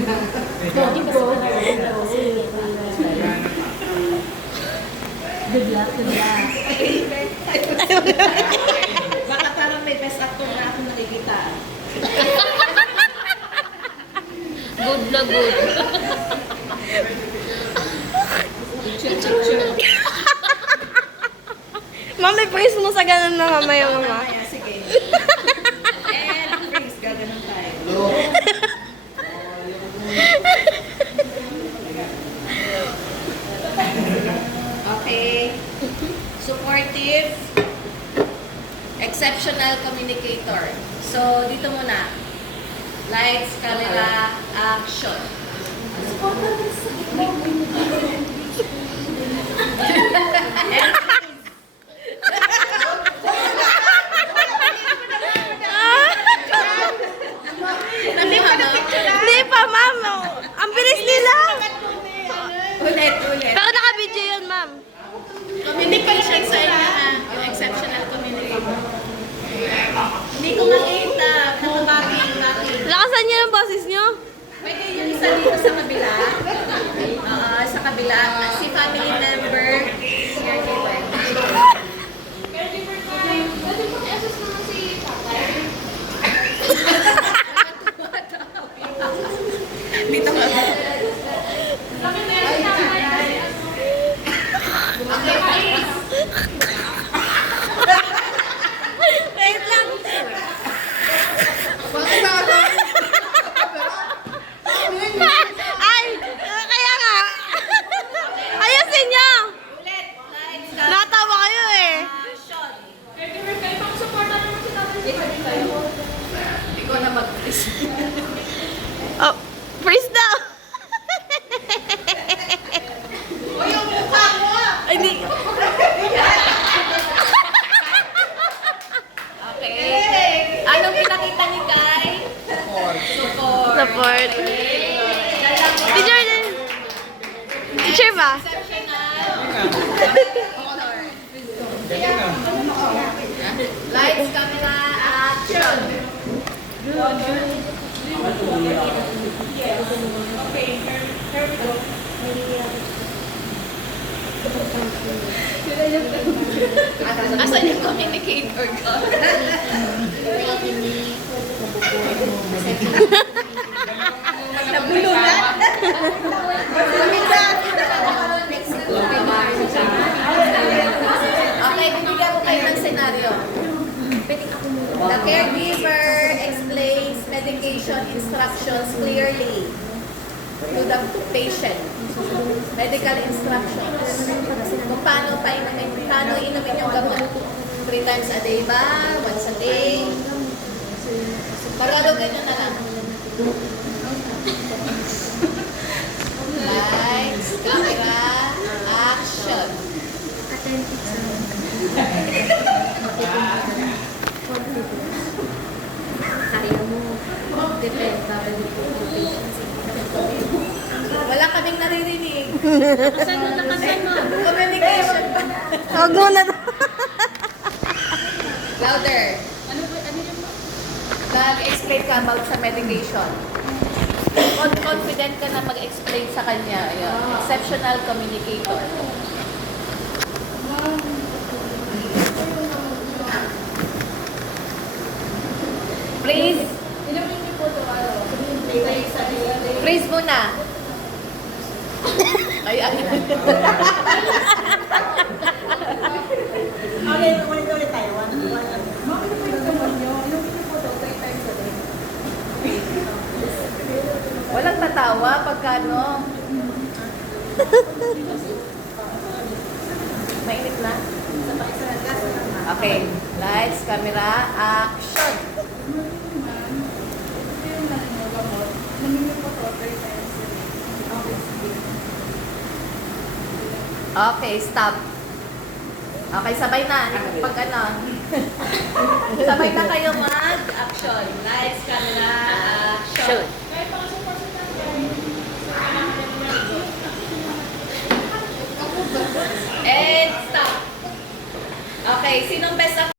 Good luck, good luck. Baka parang may best actor na ako nakikita. Good na good. Picture. Ma'am, may praise mo sa ganun na mamaya, mama. Mamaya, sige. And freeze, gaganon tayo. Okay. Supportive. Exceptional communicator. So, dito muna. Lights, camera, action. Hindi pa, ma'am. Ang bilis nila. Ulit. Pero naka-video yun, ma'am. Communication sa inyo ha. Yung exceptional communicator. Hindi ko makita. Nakabagay. Lakasan niyo ng boses niyo. Pwede yung isa dito sa kabila. Sa kabila. Si family member. Dito ka ba? Wait lang. Ay, kaya nga. Ayusin niyo. Ulit. Lights, Natawa kayo eh. action. Ikaw na mag-please. Oh, freeze daw. O yung mukha mo! Ay, di. Okay. Anong pinakita ni Kai? Support. Support. Teacher din. Teacher ba? Exceptional. Color. Lights, camera, action. Asan yung communicator ko? Nabulunan? Okay, bibigyan ko kayo ng senaryo. The caregiver explains medication instructions clearly to the patient. Medical instructions. Kung paano inumin yung gamot. 3 times a day ba? Once a day? Tagalogin nyo na lang. Lights, camera, action. Kaya mo. Depende pa ba dito yung patience? Wala kaming naririnig. Saan mo nakasan mo? Communication pa. Huwag mo na. Louder. Ano yun? Nag-explain ka about sa medication. Confident ka na mag-explain sa kanya. Ayun. Exceptional communicator. Please. Please muna. Ay, ay. Ulit tayo. Walang tatawa pagka ano. Mainit na? Okay. Lights, camera, action. Okay, stop. Okay, sabay na. Pag ano. Sabay na kayo mag-action. Lights, camera, action. And stop. Okay, sinong best